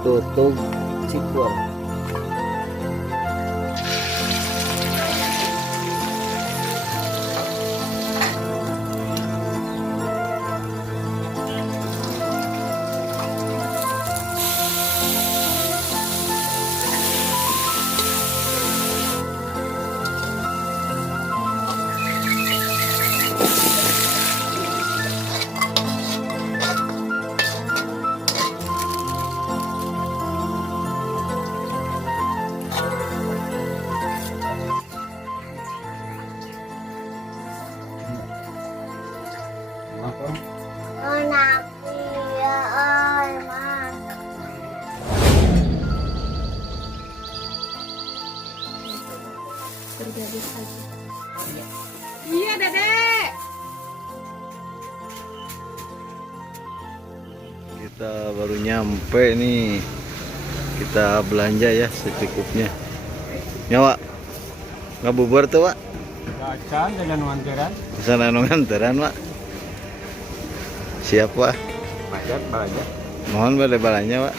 Tutug Cikur. Terjadi saja. Iya, Dedek. Kita baru nyampe nih. Kita belanja ya secukupnya. Nyawa ngabubur tuh, Pak. Gacan dengan wanteran. Pesanan nganteran, Pak. Siap, Pak. Banyak banyak. Mohon bale-balanya, Pak.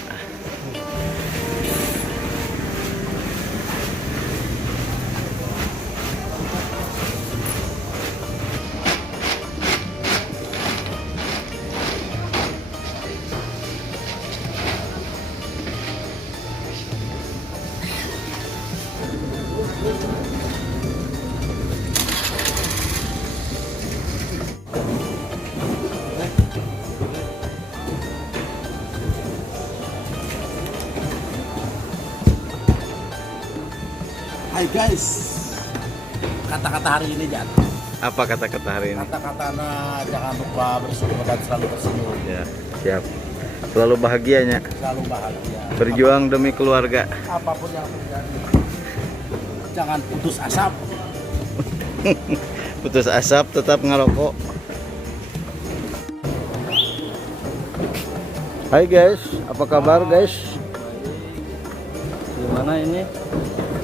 Hai guys, kata-kata hari ini Jan. Apa kata-kata hari ini? Kata-katanya jangan lupa bersyukur dan selalu tersenyum. Ya, siap. Selalu bahagianya. Selalu bahagia. Berjuang demi keluarga. Apapun yang terjadi, jangan putus asa. Putus asap tetap ngerokok. Hai guys, apa kabar guys? Gimana ini?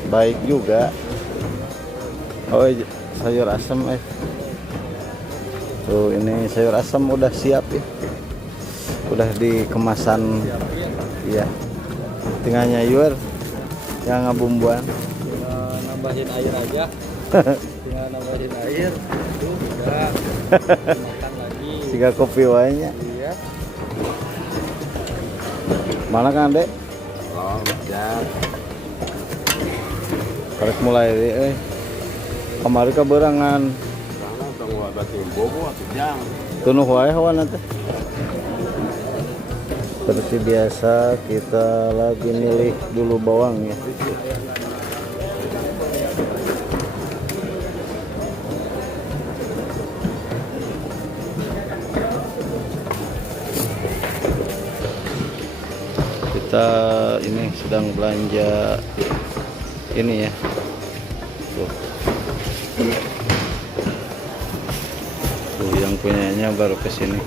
Baik juga. Oh, sayur asam Tuh ini sayur asam udah siap ya. Udah di kemasan. Iya. Tinggal nyayur yang ngabumbuan. Tinggal nambahin air aja. Tinggal nambahin air. Itu udah makan lagi. Siga kopi wanya. Iya. Mana kan, Dek? Oh, ya. Karek mulai deh. Kamari kaberangan. Karena tunggu ada timbo atau jang. Tunuh wae hawana teh. Seperti biasa kita lagi milih dulu bawang ya. Kita ini sedang belanja ini ya. Tuh. Tuh yang punyanya baru ke sini.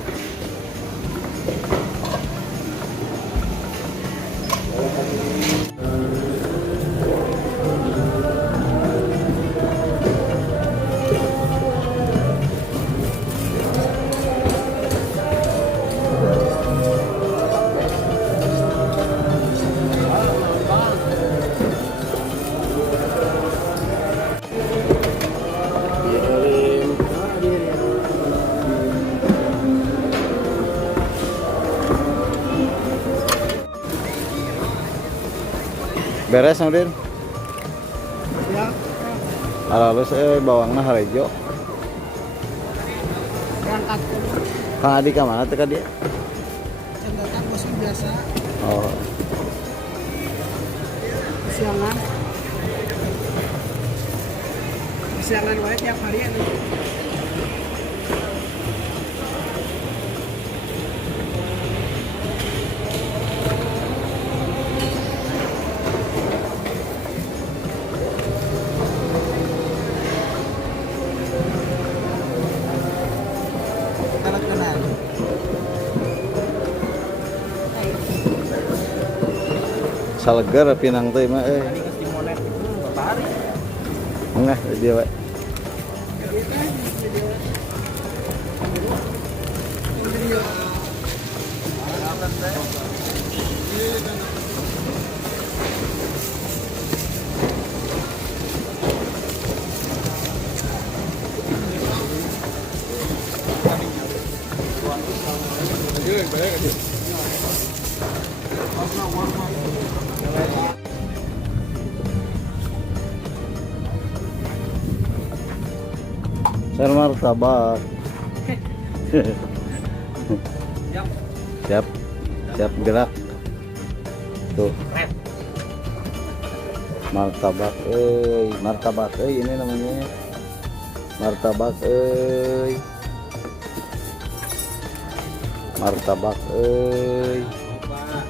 Beres Nudin? Ya, Halus bawangnya halejo. berangkat Kang Adi ka mana teh ka dia? cendekan masih biasa. Oh, Siangan. Siangan wae tiap hari anu. salegar pinang teh mah Enggak dia wae. Sayur martabak. Siap. Siap. Siap gerak. Tuh. Martabak ini namanya. Martabak martabak Pak.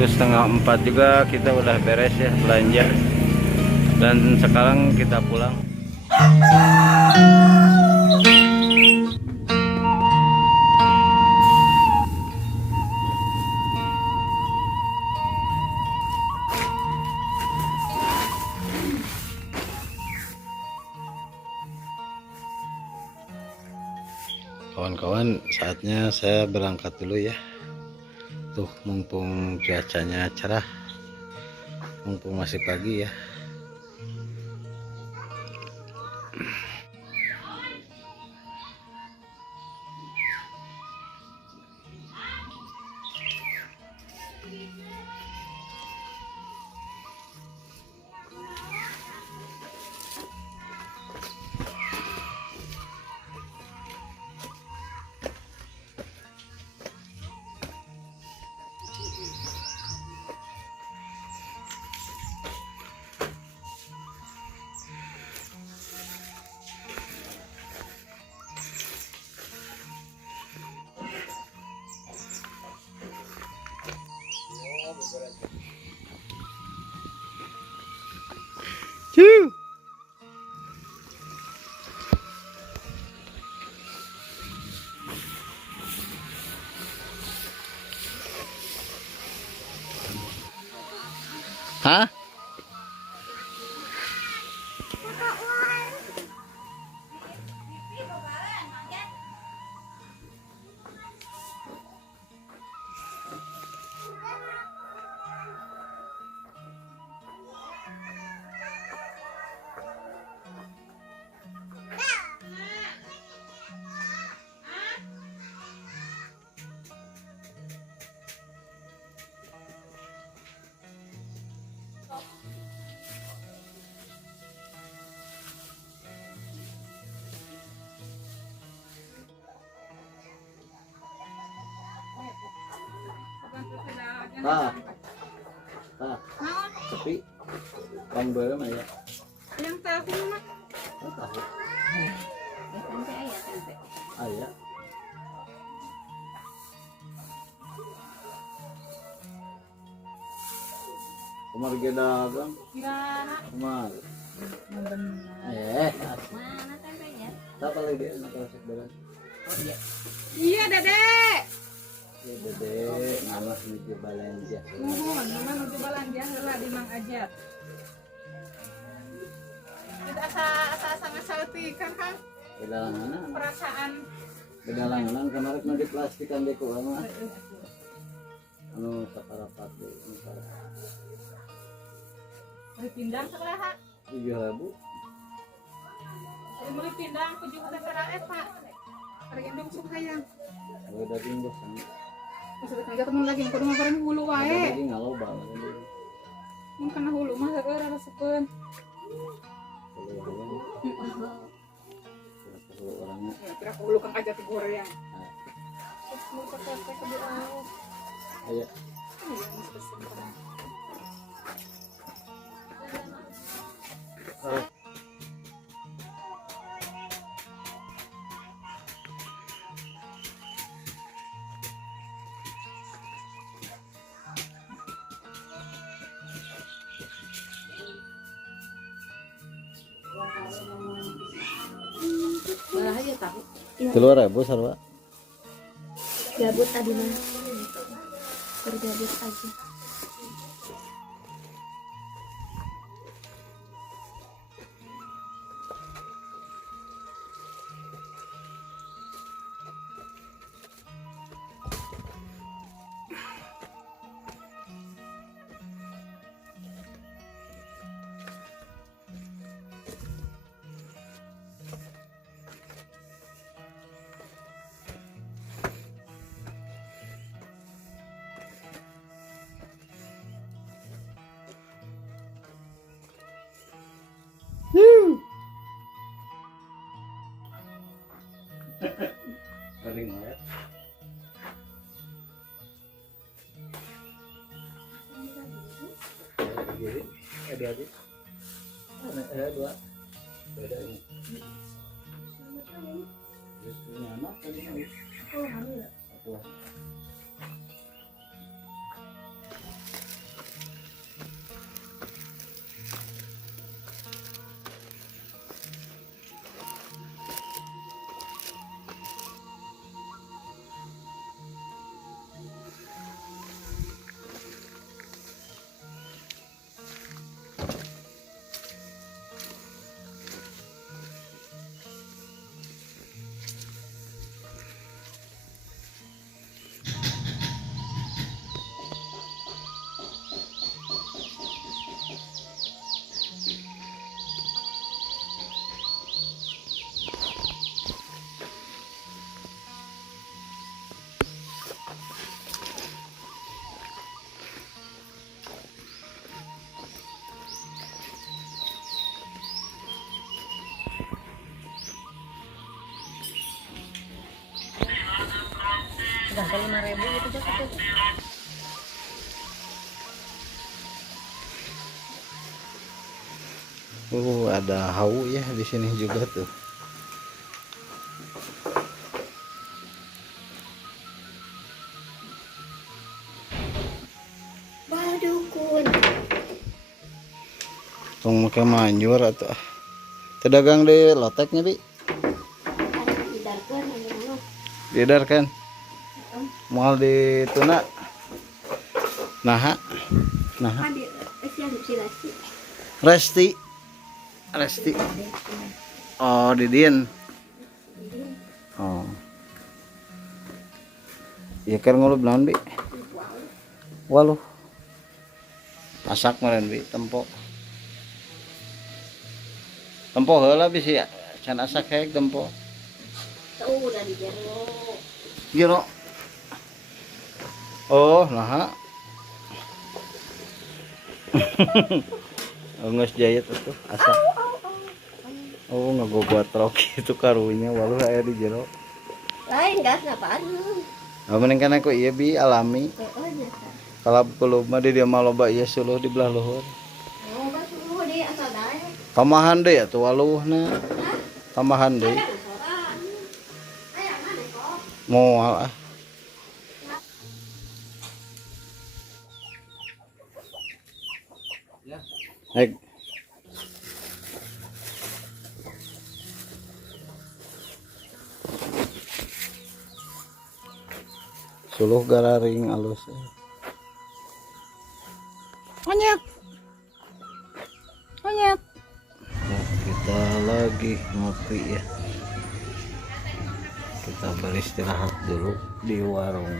Dan Terus 3:30 juga kita udah beres ya belanja, dan sekarang kita pulang. Kawan-kawan, saatnya saya berangkat dulu ya. Tuh, mumpung cuacanya cerah, mumpung masih pagi ya. Ciu. Hah? Tah. Tah. Tapi bang belum ya. Yang tahu mah. Oh, tahu. Ayah. Kemar ge dagang. Kemar. Mana tempenya? Tak apa lagi nak resep beran. Iya, Dedek. Ya dede, nama menuju belanja. Nuhun, nama nuju balanja heula di Mang Ajat. Tidak asa ngesaltikeun Kang Bedalanganan, perasaan. bedalanganan kemarin nu diplastikan deku mah. Anu saparapat deui. Beli pindang sabaraha? 7.000. Beli pindang 7 juta Pak. Hari indung sok hayang. Ada daging bosan. Maksudnya kagak temen lagi, kudu mah bareng hulu Ada wae. daging ngaloba. Mun kana hulu mah seueur rasakeun. Kalau orangnya. Ya, kira hulu Kang Ajat goreng. Nah, Terus mau pakai ke bawah. aya. Iya, masih pesen. Malah aja tahu. 3.000 sarua. Gabut tadi mah. Bergabut aja. kering ya. Jadi, adik-adik. Dua. Beda ini. Justru anak tadi ini. Oh, hamil. Satu. Udah ke 5.000 gitu Jok. Ada hau ya di sini juga tuh. Badukun. Tong make manjur atau tedagang di loteknya bi. Idarkeun anu. Didar kan. Moal di tuna. Nah. Di Resti. Oh, Didin. Oh. Ya kan ngulub naon bi? Waluh. Masak meureun bi tempo. Tempo heula bisi ya. Can asak heek tempo. Tuh udah di jero. Jero. Oh, nah. Nges jahit itu asak. Oh, ngagogot rok itu karunya waluh aya di jero. Lain gas apaan? Oh, mending kan aku iya bi alami. Kalau belum mah di dia mah loba ieu suluh di belah luhur. Oh, gas suruh di asal dae. Tambahan deh atuh waluhna. Tambahan deh. Moal ah. Hek. Suluh gararing alus. Onyet. Nah, kita lagi ngopi ya. Kita beristirahat dulu di warung.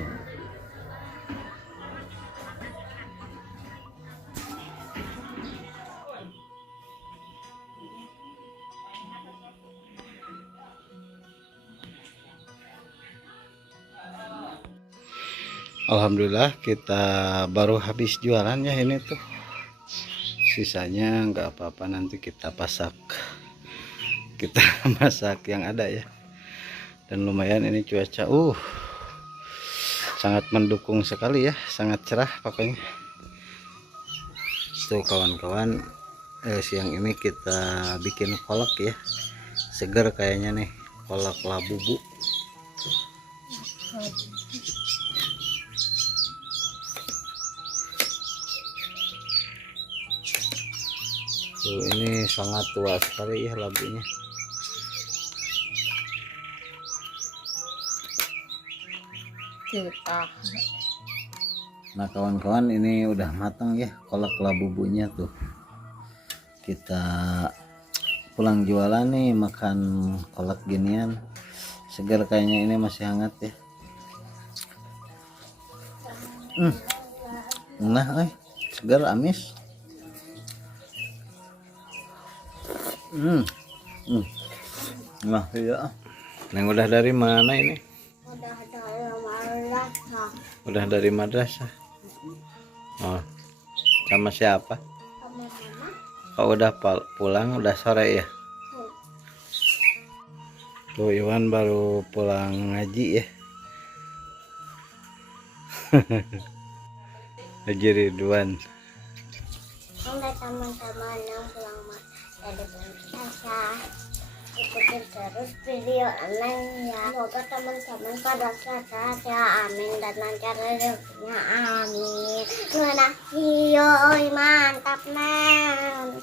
Alhamdulillah kita baru habis jualan ya ini tuh. Sisanya nggak apa-apa, nanti kita pasak. Kita masak yang ada ya. Dan lumayan ini cuaca sangat mendukung sekali ya, sangat cerah pokoknya. Tuh kawan-kawan, siang ini kita bikin kolak ya. Seger kayaknya nih, kolak labubu. Tuh, ini sangat tua sekali ya labunya. Nah kawan-kawan, ini udah matang ya kolak labubunya tuh. Kita pulang jualan nih makan kolak ginian. Segar kayaknya, ini masih hangat ya. Nah, segar amis. Nah, iya. Yang udah dari mana ini? Udah dari madrasah. Oh, sama siapa? Kau udah pulang, udah sore ya? Tuh Iwan baru pulang ngaji ya. Haji Ridwan. Enggak teman-teman yang pulang dari biasa. Ikutin terus video online ya. Semoga teman-teman pada sehat ya. Amin. Dan lancar rezekinya. Amin. Mana yoi mantap men.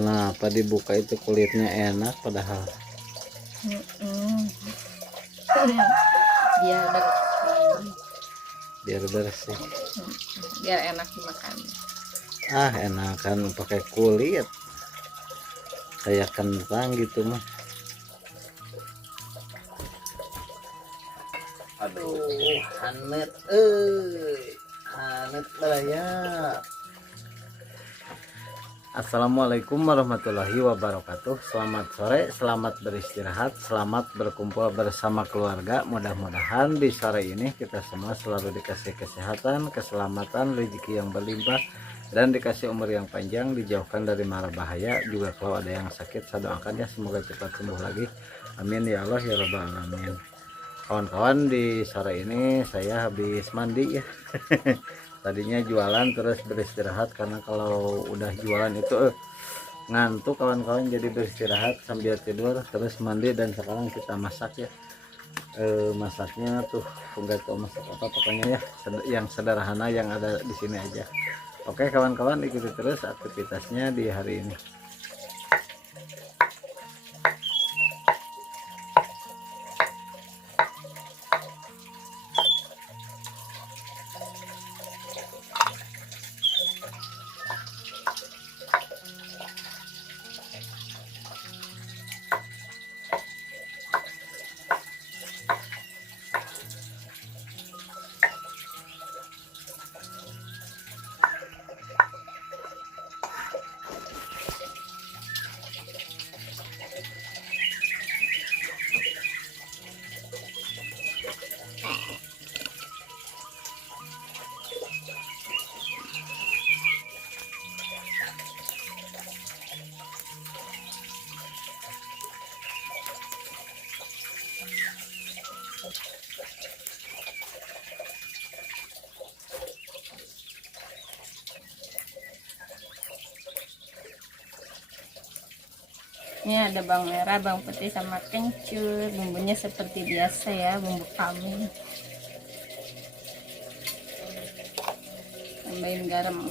Nah, apa dibuka itu kulitnya enak padahal. Biar bersih, Biar bersih. biar enak dimakan. Ah, enakan pakai kulit. Kayak kentang gitu mah. Aduh, hanet hanet bahaya. Assalamualaikum warahmatullahi wabarakatuh. Selamat sore, selamat beristirahat, selamat berkumpul bersama keluarga. Mudah-mudahan di sore ini kita semua selalu dikasih kesehatan, keselamatan, rezeki yang berlimpah, dan dikasih umur yang panjang, dijauhkan dari mara bahaya. Juga kalau ada yang sakit, saya doakan ya semoga cepat sembuh lagi. Amin ya Allah ya rabbal alamin. Kawan-kawan, di sore ini saya habis mandi ya. Tadinya jualan terus beristirahat, karena kalau udah jualan itu ngantuk kawan-kawan, jadi beristirahat sambil tidur terus mandi. Dan sekarang kita masak ya. Masaknya tuh nggak tahu masak apa, pokoknya ya yang sederhana yang ada di sini aja. Oke kawan-kawan, ikuti terus aktivitasnya di hari ini. Ini ada bawang merah, bawang putih, sama kencur. Bumbunya seperti biasa ya, bumbu kami. Tambahin garam.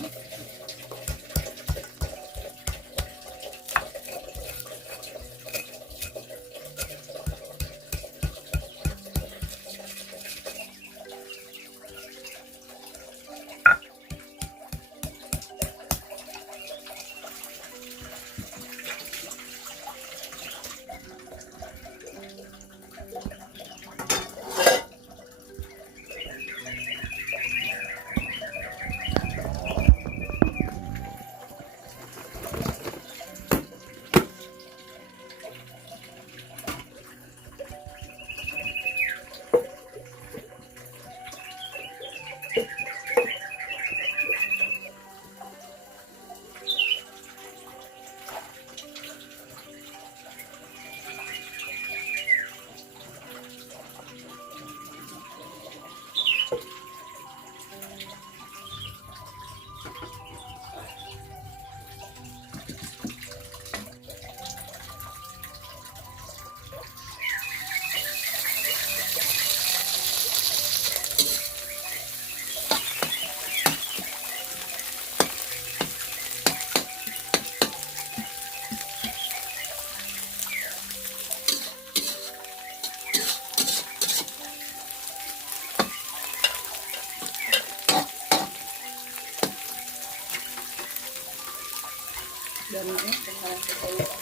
dari ini kemarin kita lihat.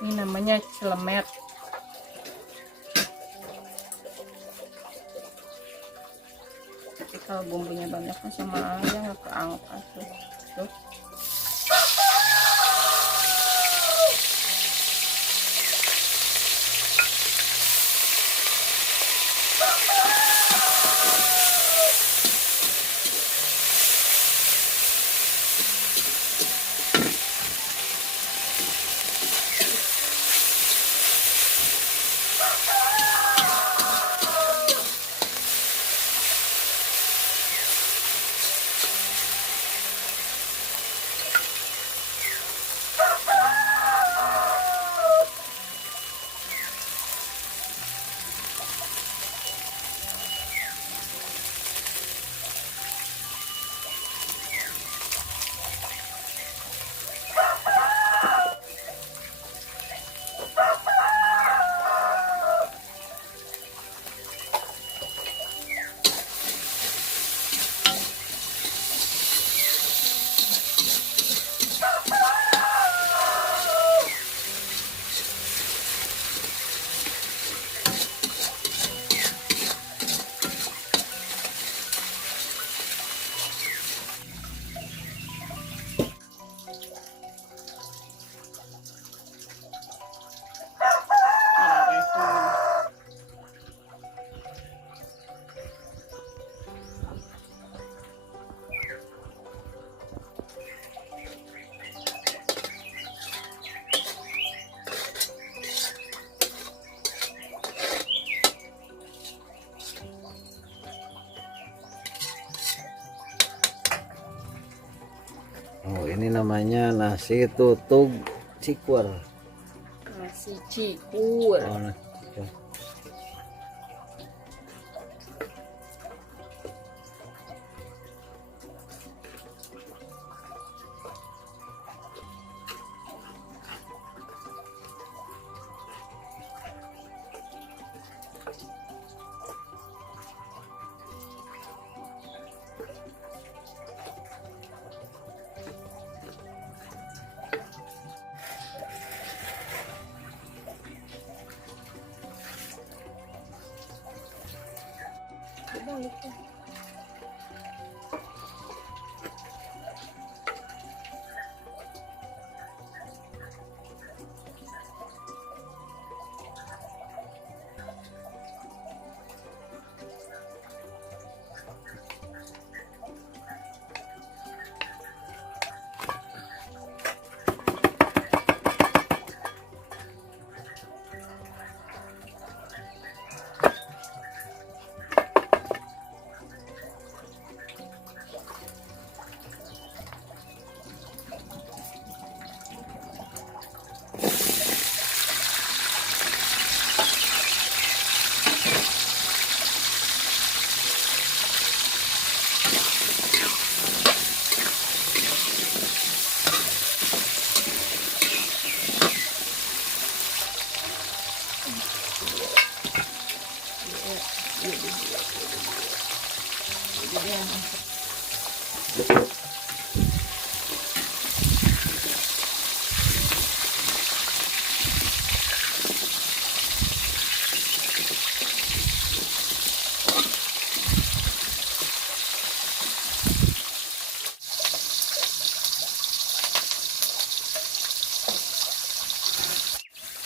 Ini namanya celemet. Tapi kalau bumbunya banyak kan sama aja nggak keangkat tuh. Tuh. Oh, ini namanya nasi tutug cikur. Nasi cikur. Oh, nasi cikur.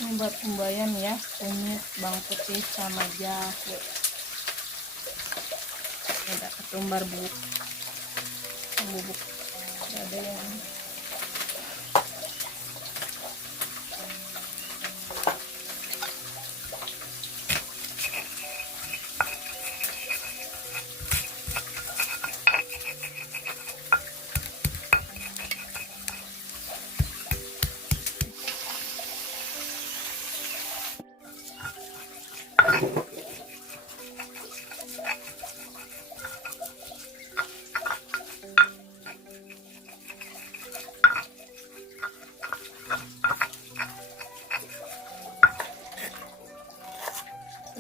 Ini buat pembayan ya, kunyit, bawang putih sama jahe. Ada ketumbar bubuk, bubuk. Ada yang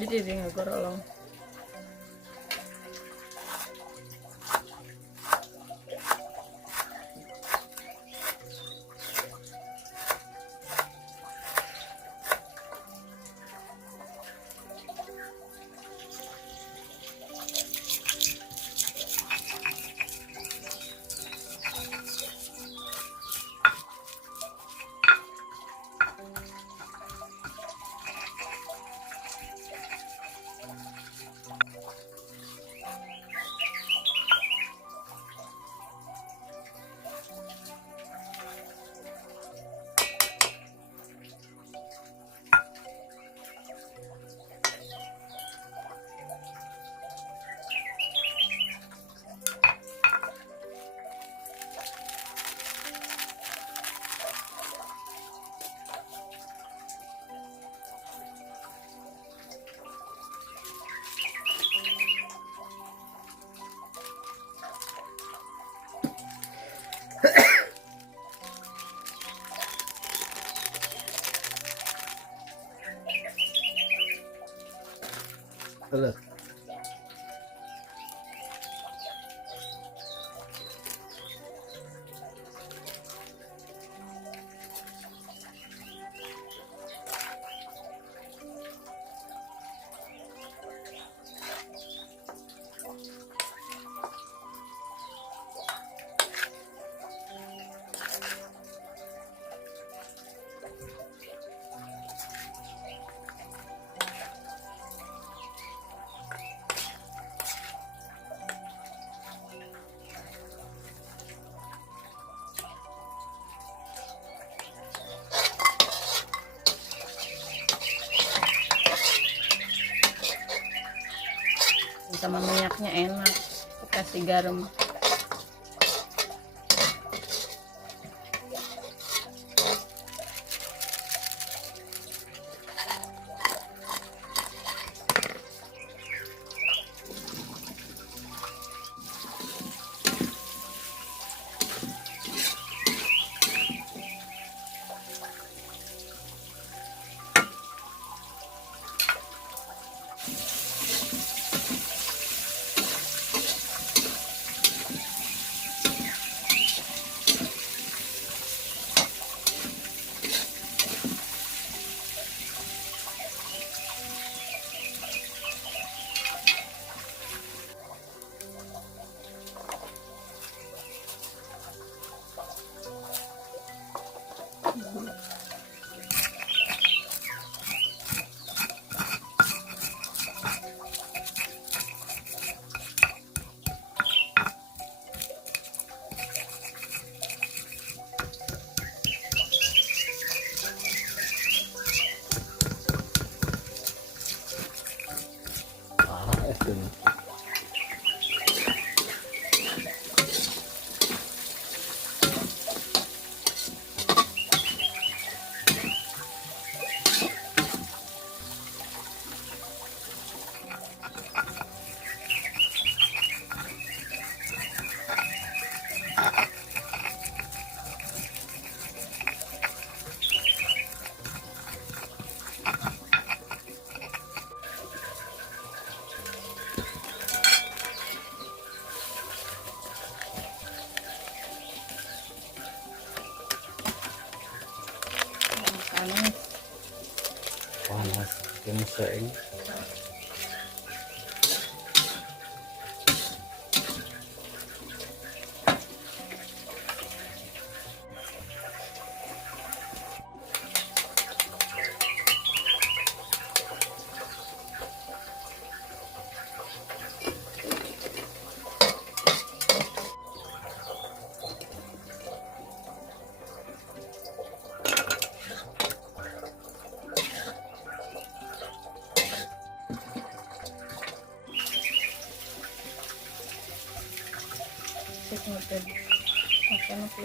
Jadi dia ngegorolong. Terus. Sama minyaknya enak, kasih garam. Panas ginseng. Makan apa?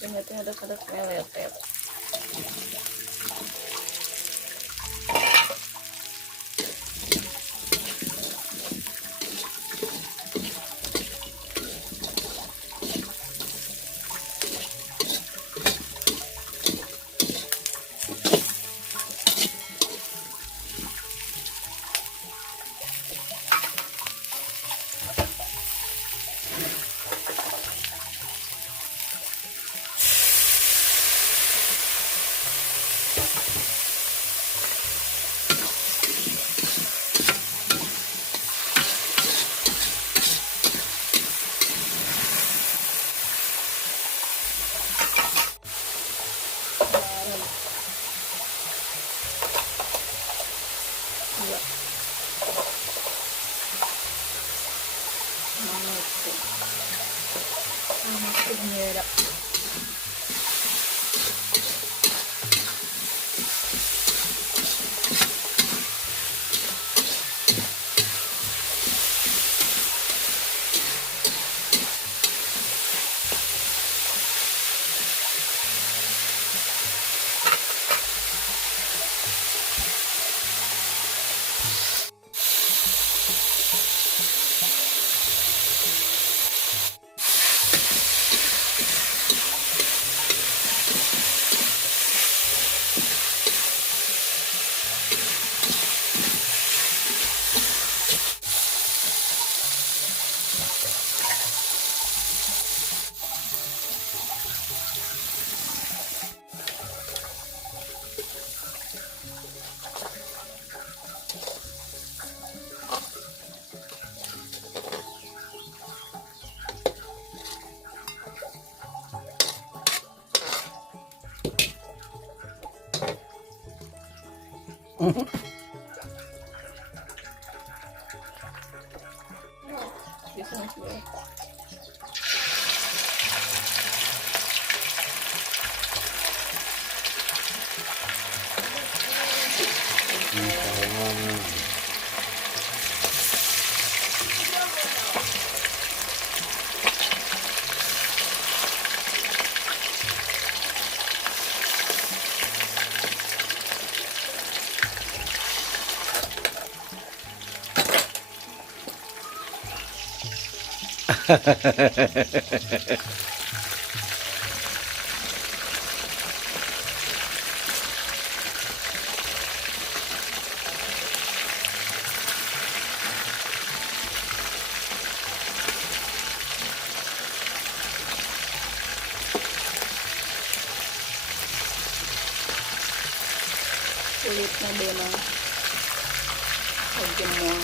Ternyata ada meletet. Dua. Masuk merah. Bisa masuk. Kulitnya memang tajam ya.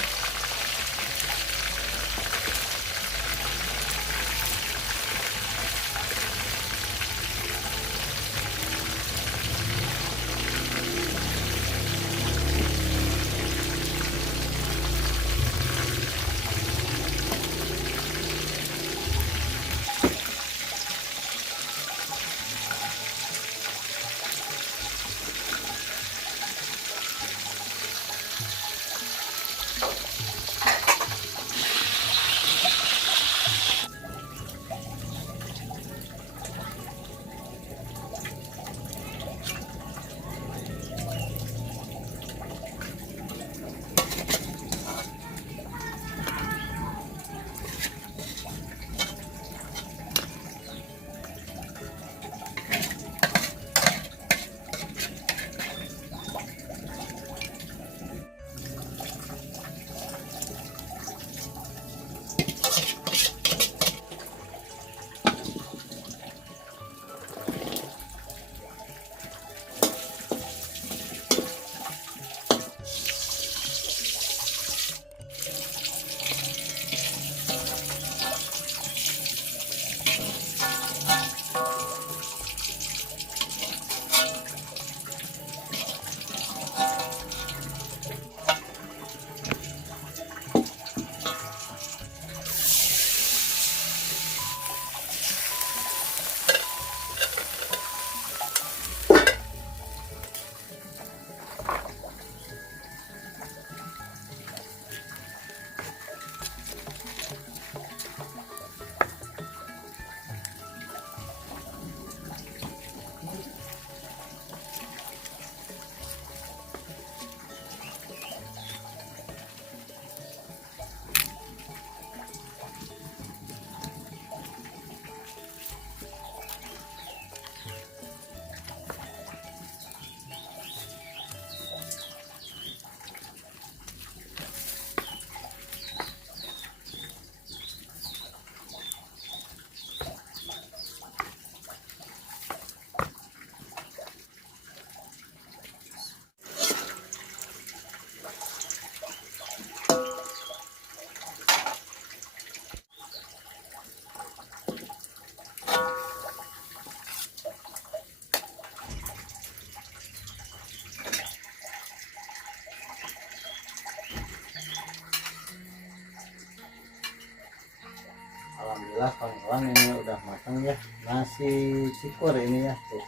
Alhamdulillah kawan-kawan ini udah matang ya, nasi cikur ini ya tuh,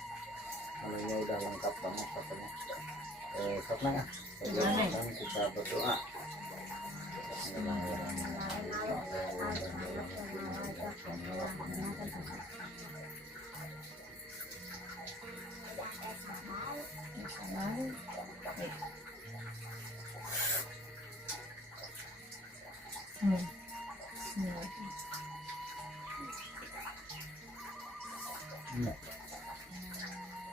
menunya udah lengkap banget katanya. Karena sebelum kita berdoa.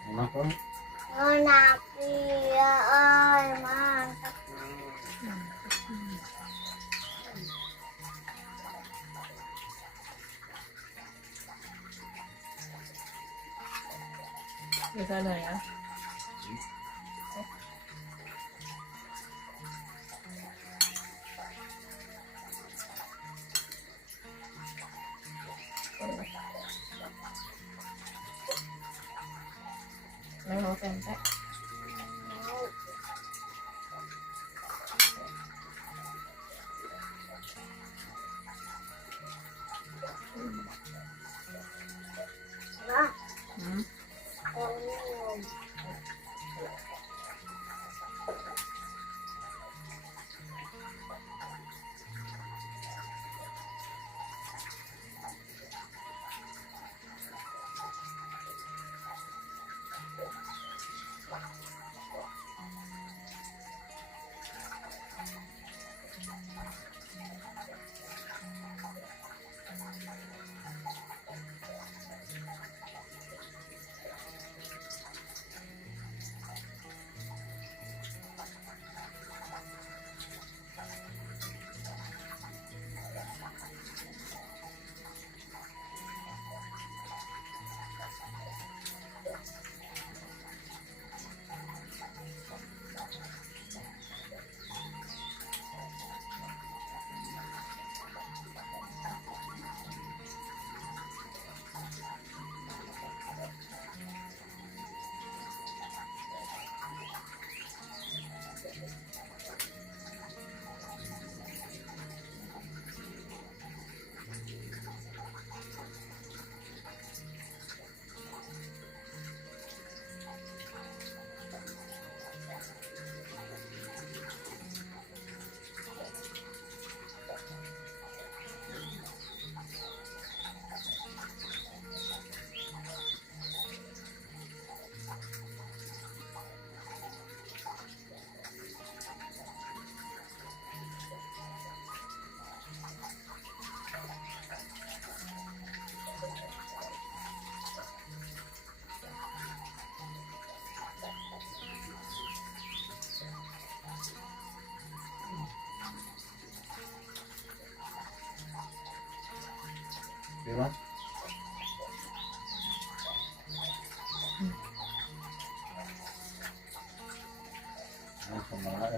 Kenapa? Napi ya, oi mantap. Di sana ya. Mau tempe. Nah, Hmm. minum. Gimana? Nah, kemana ada?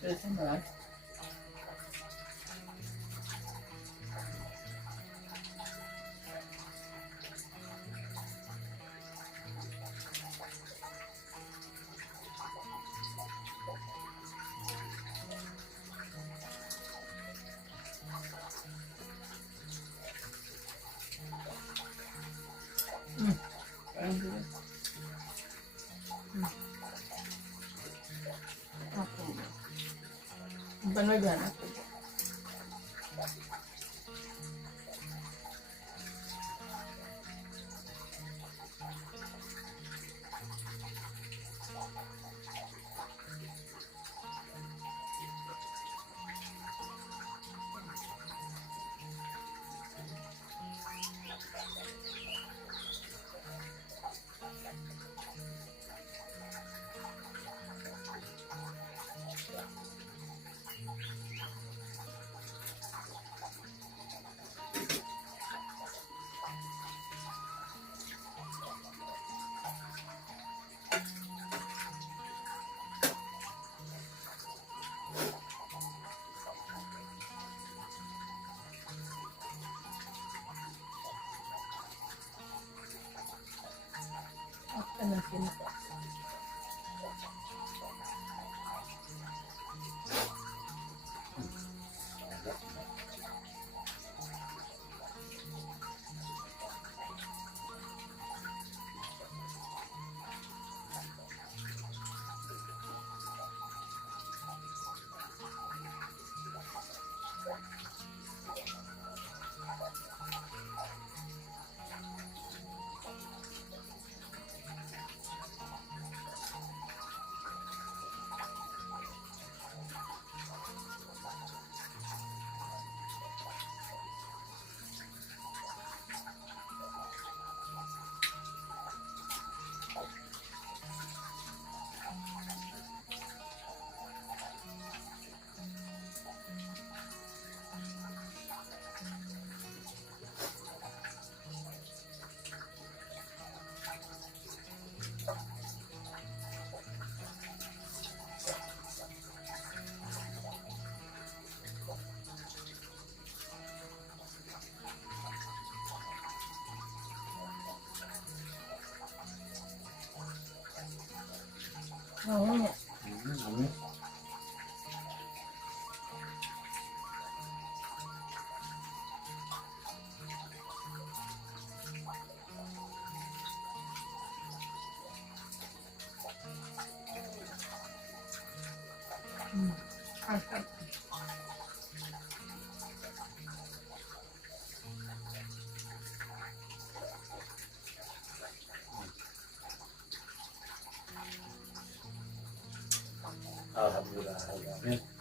Terus sambal. Bukan wajan aku. Enak. Oh, Alhamdulillah.